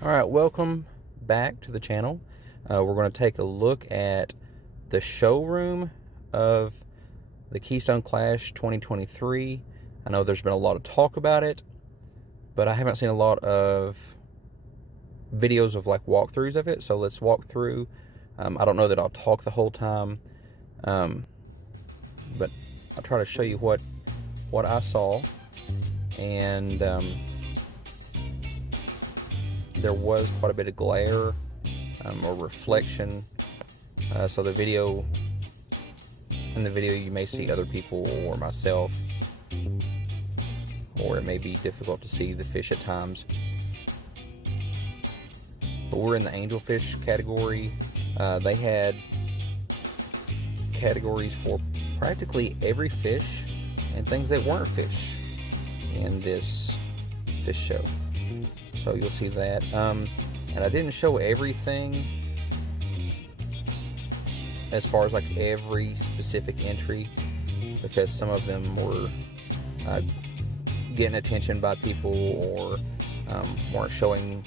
Alright, welcome back to the channel. We're going to take a look at the showroom of the Keystone Clash 2023. I know there's been a lot of talk about it, but I haven't seen a lot of videos of like walkthroughs of it, so let's walk through. I don't know that I'll talk the whole time, but I'll try to show you what I saw. And there was quite a bit of glare or reflection, so in the video you may see other people or myself, or it may be difficult to see the fish at times. But we're in the angelfish category. They had categories for practically every fish and things that weren't fish in this fish show. So you'll see that. And I didn't show everything as far as like every specific entry, because some of them were getting attention by people, or weren't showing,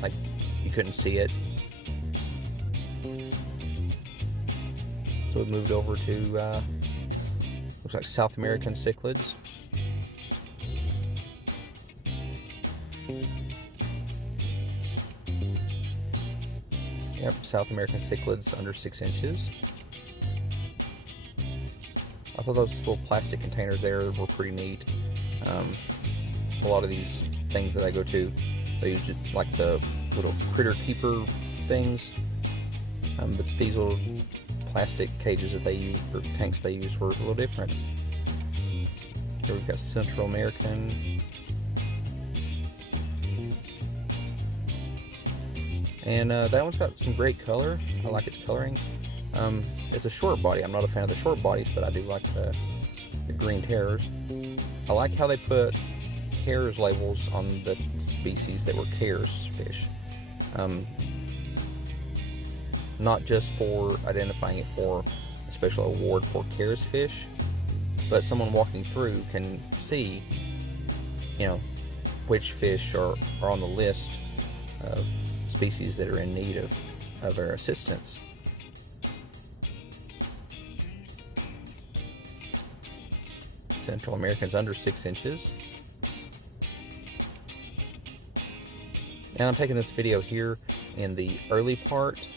like you couldn't see it. So we moved over to looks like South American cichlids. Yep, South American cichlids under 6 inches. I thought those little plastic containers there were pretty neat. A lot of these things that I go to, they use like the little critter keeper things, but these little plastic cages that they use, or tanks they use, were a little different. Here we've got Central American. And that one's got some great color. I like its coloring. It's a short body. I'm not a fan of the short bodies, but I do like the green terrors. I like how they put CARES labels on the species that were CARES fish. Not just for identifying it for a special award for CARES fish, but someone walking through can see, which fish are on the list of species that are in need of our assistance. Central Americans under 6 inches. Now I'm taking this video here in the early part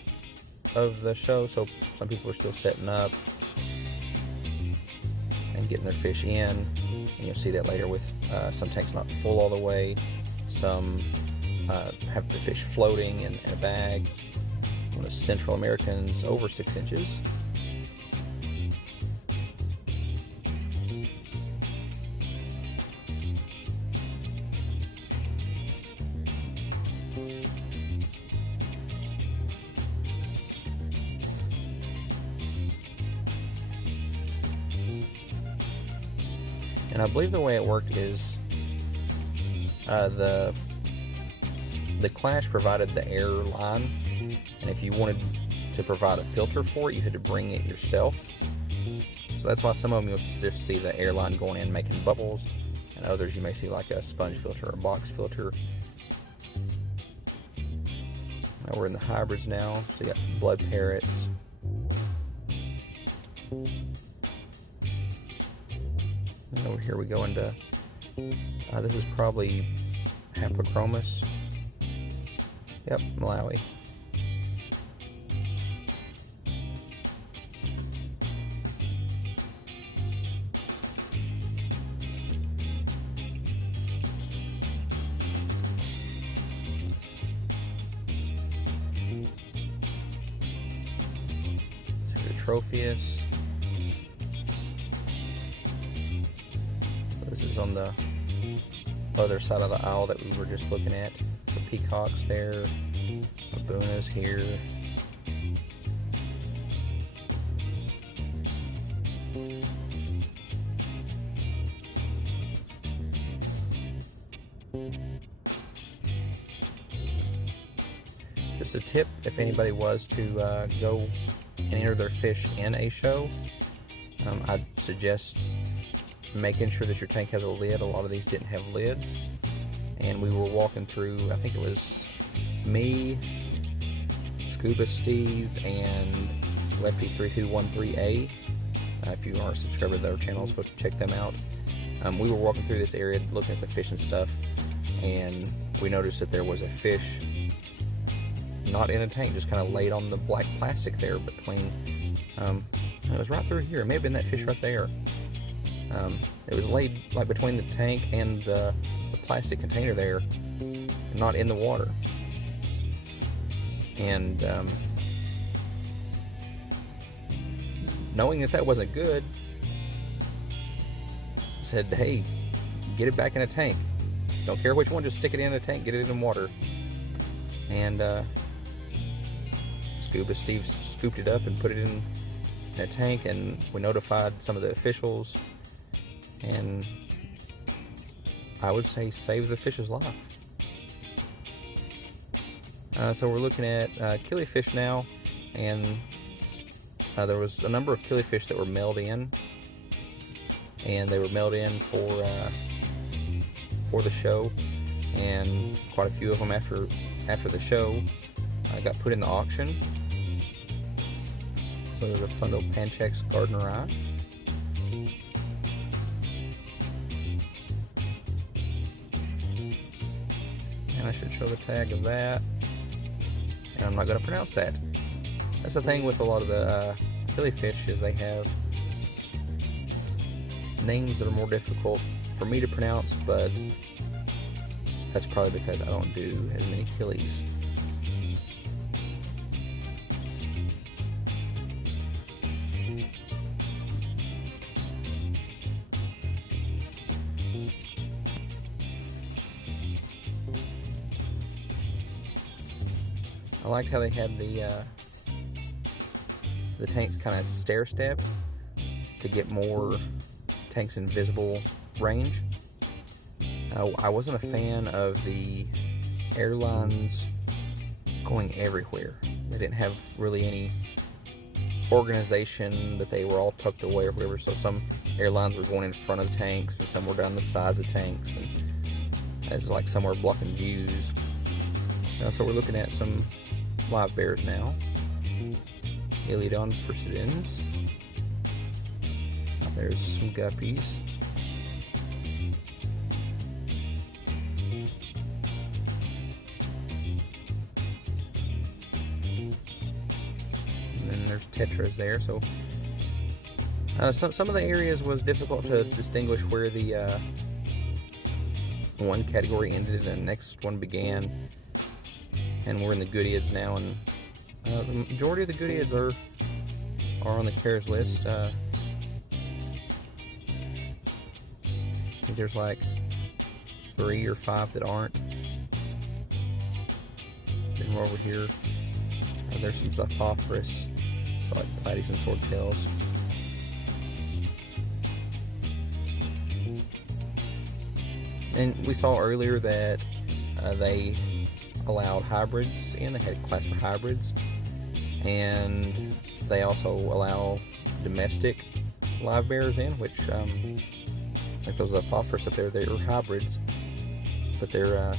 of the show, so some people are still setting up and getting their fish in, and you'll see that later with some tanks not full all the way, some have the fish floating in a bag. One of Central Americans over 6 inches. And I believe the way it worked is the Clash provided the air line, and if you wanted to provide a filter for it, you had to bring it yourself. So that's why some of them you'll just see the air line going in making bubbles, and others you may see like a sponge filter or a box filter. Now we're in the hybrids now, so you got blood parrots. And over here we go into, this is probably Haplochromis. Yep, Malawi. Tropheus. This is on the other side of the aisle that we were just looking at. The peacocks there, Labunas here. Just a tip, if anybody was to go and enter their fish in a show, I'd suggest making sure that your tank has a lid. A lot of these didn't have lids, and we were walking through, I think it was me, Scuba Steve, and Lefty3213A. If you aren't subscribed to their channels, go check them out. We were walking through this area looking at the fish and stuff, and we noticed that there was a fish not in a tank, just kind of laid on the black plastic there between, it was right through here. It may have been that fish right there. It was laid like between the tank and the plastic container there, not in the water. And knowing that that wasn't good, I said, hey, get it back in a tank. Don't care which one, just stick it in a tank, get it in water. And Scuba Steve scooped it up and put it in a tank, and we notified some of the officials, and I would say saved the fish's life. So we're looking at killifish now, and there was a number of killifish that were mailed in, and they were mailed in for the show, and quite a few of them after the show got put in the auction. So there's a Fundo Panchex Gardneri. And I should show the tag of that. And I'm not going to pronounce that. That's the thing with a lot of the killifish, is they have names that are more difficult for me to pronounce, but that's probably because I don't do as many killies. I liked how they had the tanks kind of stair-step to get more tanks in visible range. I wasn't a fan of the airlines going everywhere. They didn't have really any organization, that they were all tucked away or whatever. So some airlines were going in front of tanks, and some were down the sides of tanks, and as like some were blocking views. So we're looking at some Livebearers now. Iliodon furcidens. There's some guppies. And then there's tetras there. So some of the areas was difficult to distinguish where the one category ended and the next one began. And we're in the Goodeids now, and the majority of the Goodeids are on the CARES list. I think there's like 3 or 5 that aren't. Then we're over here. There's some Xiphophorus, so like platies and swordtails. And we saw earlier that they allowed hybrids in. They had a class for hybrids, and they also allow domestic Livebearers in, which like those Xiphophorus up there, they are hybrids, but they're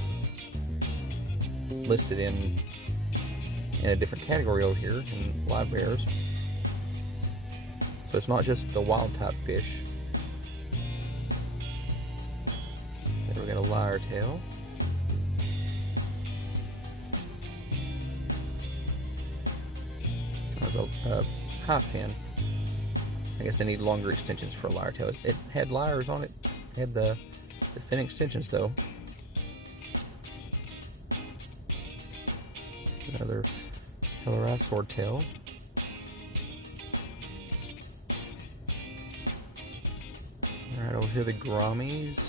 listed in a different category over here in Livebearers. So it's not just the wild type fish. Then we got a lyre tail. A high fin. I guess they need longer extensions for a lyre tail. It had lyres on it. It had the fin extensions though. Another colorized swordtail. Alright, over here the Grommies.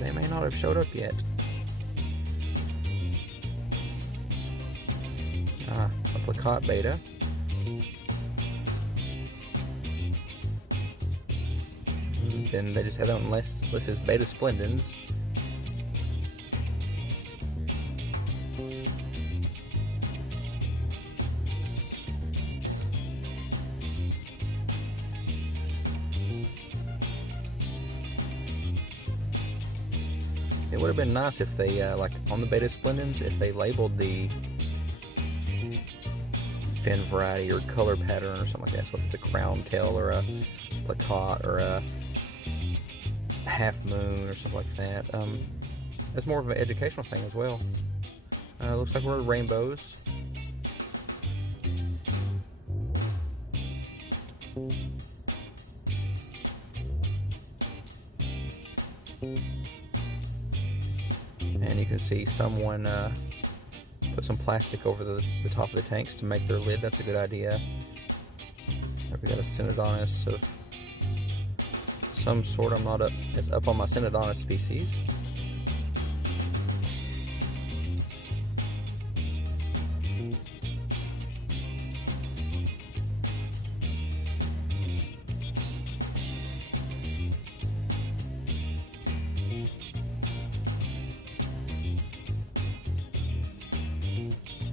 They may not have showed up yet. A placotte beta. Then they just have that one listed as beta splendens. It would have been nice if they, like on the beta splendens, if they labeled the fin variety or color pattern or something like that. So if it's a crown tail or a placotte or a half moon or something like that. It's more of an educational thing as well. Looks like we're rainbows. And you can see someone put some plastic over the top of the tanks to make their lid. That's a good idea. We got a Synodontis of some sort. I'm not as up on my Synodontis species.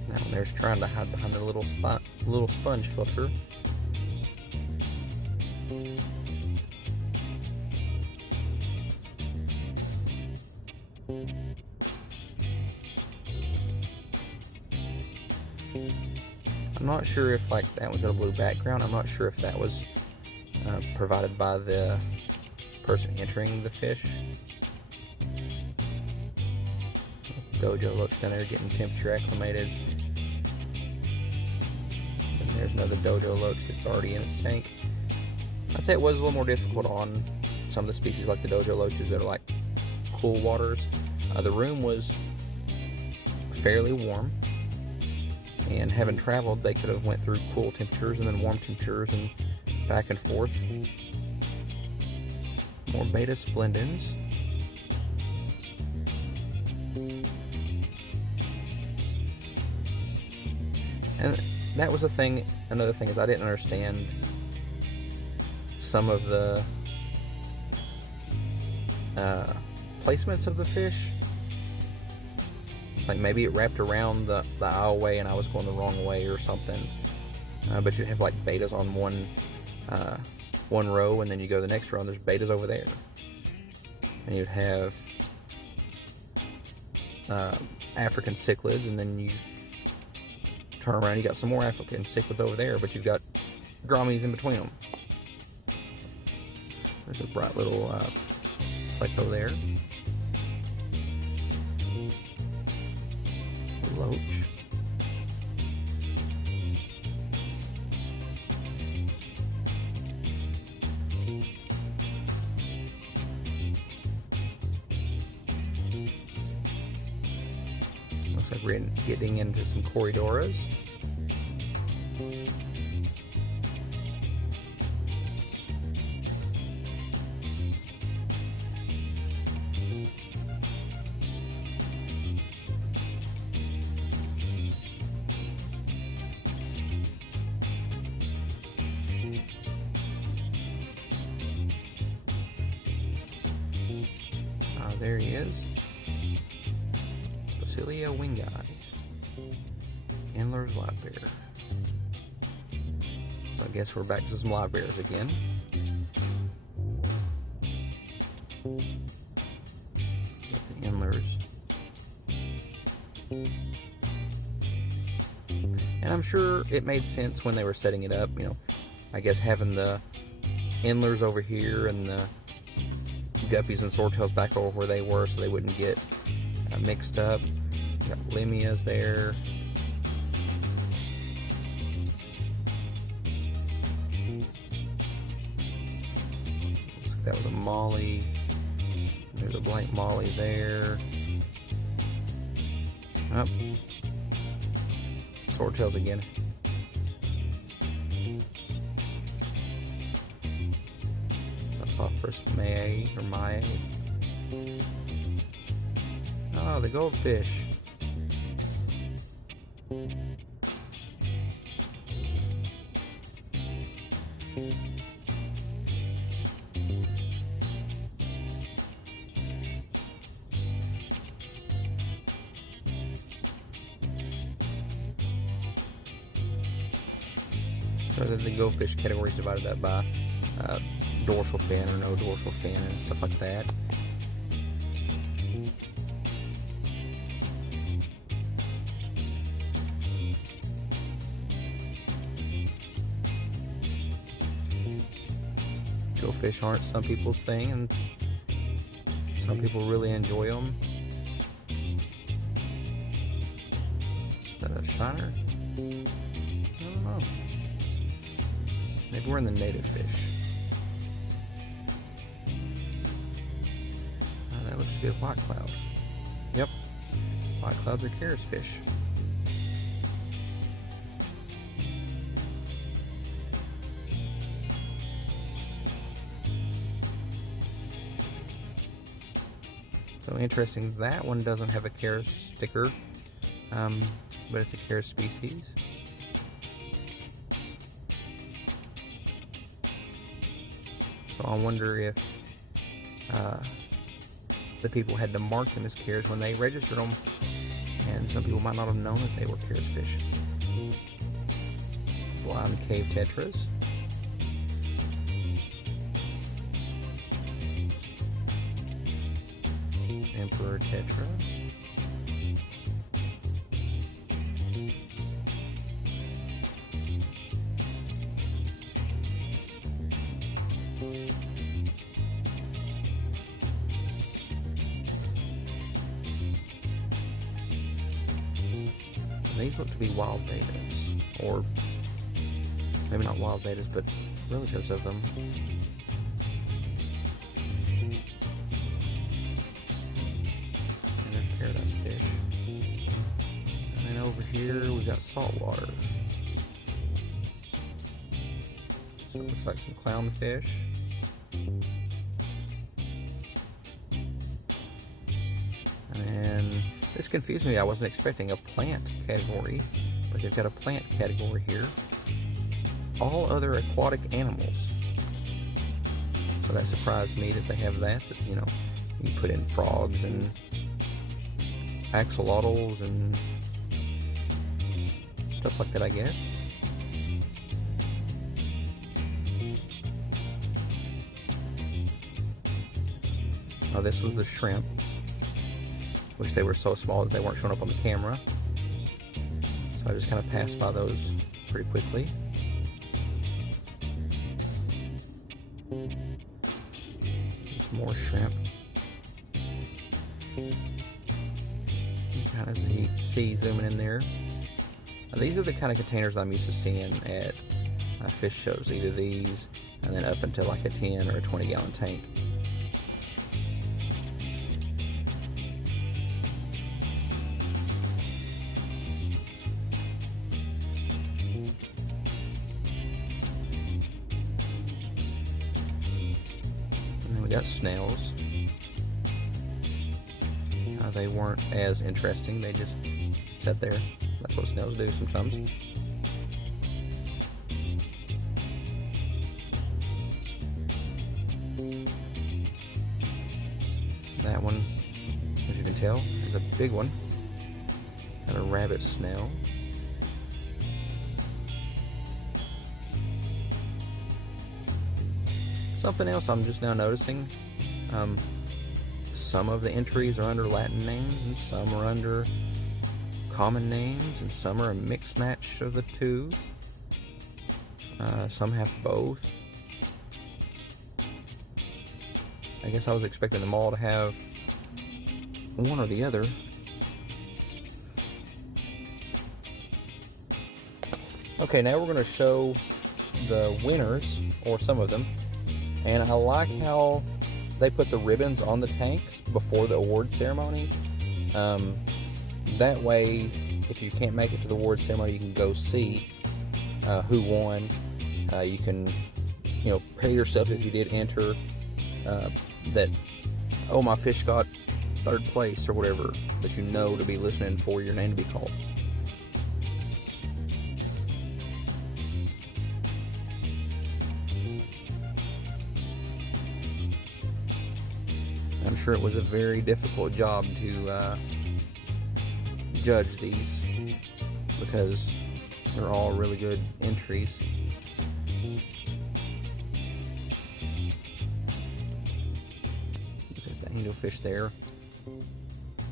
Now there's trying to hide behind the little sponge filter. I'm not sure if like that one's got a blue background. I'm not sure if that was provided by the person entering the fish. Dojo looks down there getting temperature acclimated. And there's another Dojo looks that's already in its tank. I'd say it was a little more difficult on some of the species like the Dojo loaches that are like cool waters. The room was fairly warm, and having traveled, they could have went through cool temperatures and then warm temperatures and back and forth. More beta splendens. And that was a thing. Another thing is I didn't understand some of the placements of the fish. Like maybe it wrapped around the aisleway and I was going the wrong way or something. But you have like betas on one row, and then you go to the next row and there's betas over there. And you'd have African cichlids, and then you turn around, you got some more African cichlids over there, but you've got grommies in between them. There's a bright little pleco there. Loach. Looks like we're getting into some Corridoras. There he is. Basilia wingeye. Endler's Livebearer. So I guess we're back to some Livebearers again. Got the Endlers. And I'm sure it made sense when they were setting it up, you know, I guess having the Endlers over here and the guppies and swordtails back over where they were so they wouldn't get mixed up. Got Limias there. Looks like that was a Molly. There's a blank Molly there. Oh. Swordtails again. First May or May. Oh, the Goldfish. So the Goldfish category is divided up by dorsal fin or no dorsal fin and stuff like that. goldfish aren't some people's thing, and some people really enjoy them. Is that a shiner? I don't know. Maybe we're in the native fish. That looks to be a white cloud. Yep, white clouds are Keras fish. So interesting, that one doesn't have a Keras sticker, but it's a Keras species. So I wonder if the people had to mark them as Keras when they registered them, and some people might not have known that they were Keras fish. Blind cave tetras. Emperor tetra. These look to be wild bettas, or maybe not wild bettas, but relatives of them. And there's paradise fish. And then over here we got saltwater. So it looks like some clownfish. And this confused me. I wasn't expecting a plant category, but they've got a plant category here. All other aquatic animals. So that surprised me that they have that. That, you know, you can put in frogs and axolotls and stuff like that, I guess. Oh, this was the shrimp. Wish they were so small that they weren't showing up on the camera. So I just kind of passed by those pretty quickly. There's more shrimp. You kind of see zooming in there. Now, these are the kind of containers I'm used to seeing at fish shows. Either these, and then up until like a 10 or a 20-gallon tank. We got snails. They weren't as interesting, they just sat there. That's what snails do sometimes. That one, as you can tell, is a big one. Got a rabbit snail. Something else I'm just now noticing, some of the entries are under Latin names and some are under common names and some are a mixed match of the two. Some have both. I guess I was expecting them all to have one or the other. Okay, now we're going to show the winners, or some of them. And I like how they put the ribbons on the tanks before the award ceremony. That way, if you can't make it to the award ceremony, you can go see who won. You can, you know, pay yourself if you did enter that, oh, my fish got 3rd place or whatever, that you know to be listening for your name to be called. I'm sure it was a very difficult job to judge these because they're all really good entries. Look at the angelfish there.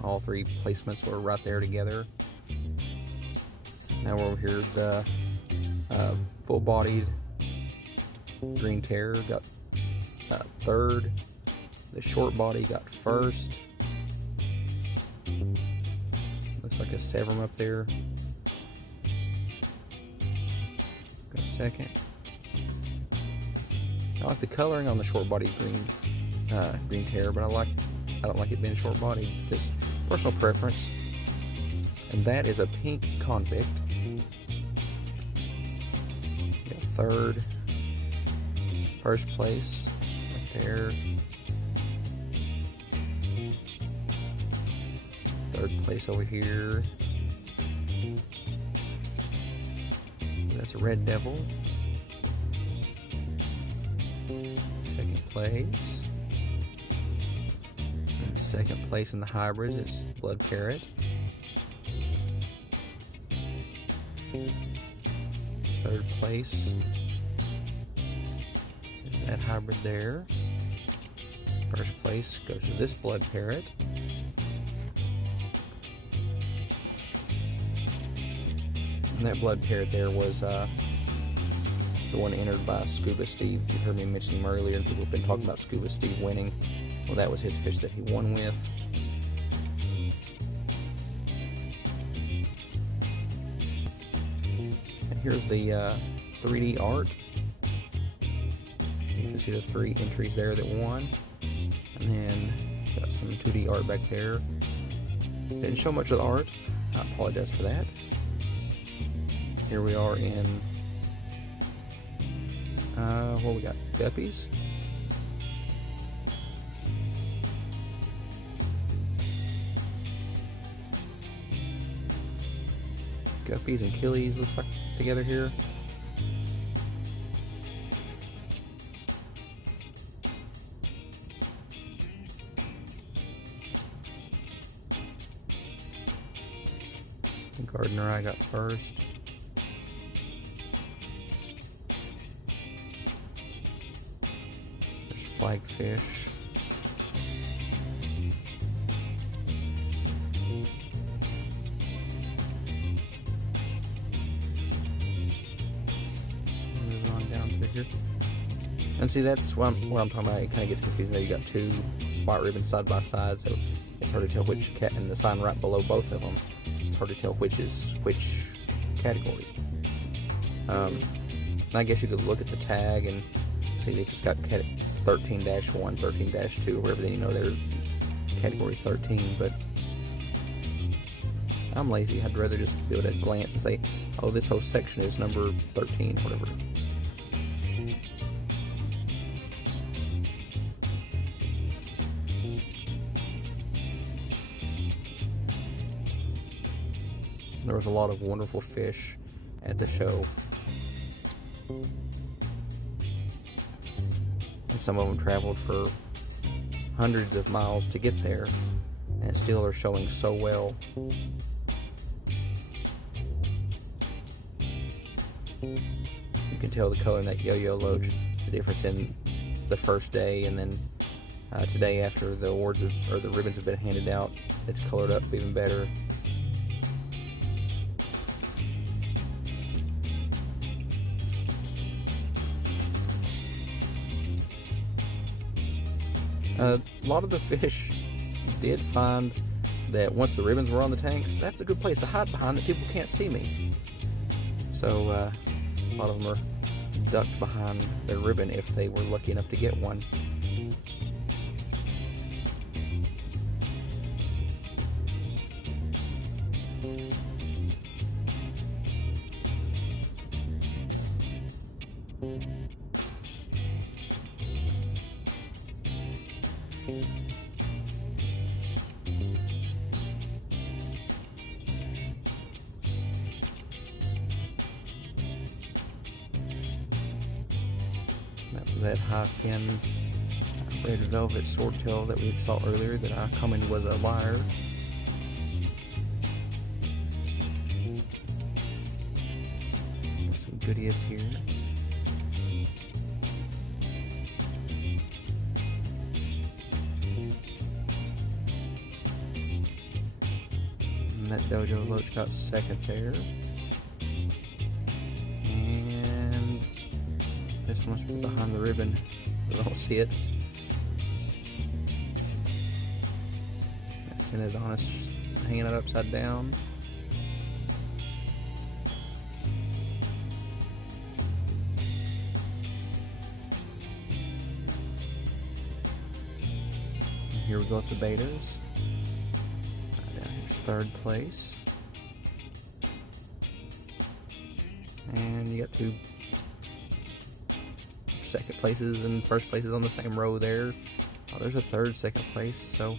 All 3 placements were right there together. Now we're over here, the full-bodied green terror got third. The short body got first. Looks like a Severum up there. Got second. I like the coloring on the short body green terror, but I don't like it being short body. Just personal preference. And that is a pink convict. Got third. First place right there. Third place over here. That's a red devil. Second place. And second place in the hybrids is blood parrot. Third place is that hybrid there. First place goes to this blood parrot. And that blood parrot there was the one entered by Scuba Steve. You heard me mention him earlier, and people have been talking about Scuba Steve winning. Well, that was his fish that he won with. And here's the 3D art. You can see the 3 entries there that won. And then got some 2D art back there. Didn't show much of the art. I apologize for that. Here we are in, what we got? Guppies. Guppies and Killies looks like together here. Gardener I got first. Flagfish. Move on down to here. And see, that's what I'm talking about. It kind of gets confusing there. You got 2 white ribbons side by side, so it's hard to tell which cat, and the sign right below both of them. It's hard to tell which is which category. I guess you could look at the tag and see if it's got 13-1, 13-2, or whatever, then you know they're category 13, but I'm lazy. I'd rather just be able to glance and say, oh, this whole section is number 13 or whatever. There was a lot of wonderful fish at the show. And some of them traveled for hundreds of miles to get there, and still are showing so well. You can tell the color in that yo-yo loach, the difference in the first day and then today after the awards or the ribbons have been handed out. It's colored up even better. A lot of the fish did find that once the ribbons were on the tanks, that's a good place to hide behind that people can't see me. So a lot of them are ducked behind their ribbon if they were lucky enough to get one. That high fin red velvet swordtail that we saw earlier that I commented was a liar. Got some goodies here. And that dojo loach got second there. This must be behind the ribbon I don't see it. That Synodontis hanging out upside down. And here we go with the bettas. Down here's third place. And you got two second places and first places on the same row there. Oh, there's a third, second place, so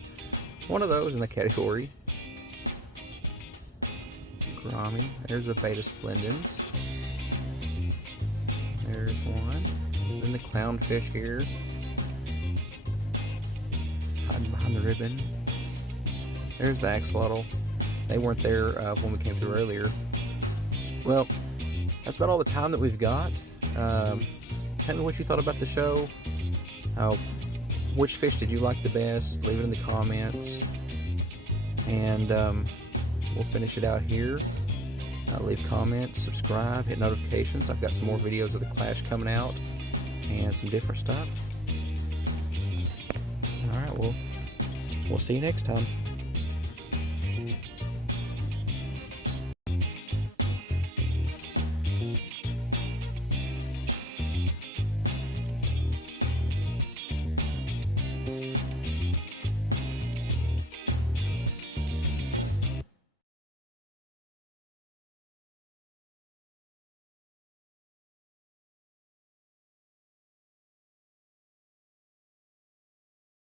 one of those in the category. Grommy. There's a Beta Splendens. There's one. Then the clownfish here. Hiding behind the ribbon. There's the axolotl. They weren't there when we came through earlier. Well, that's about all the time that we've got. Tell me what you thought about the show. Which fish did you like the best? Leave it in the comments. And we'll finish it out here. Leave comments, subscribe, hit notifications. I've got some more videos of the Clash coming out and some different stuff. Alright, we'll see you next time.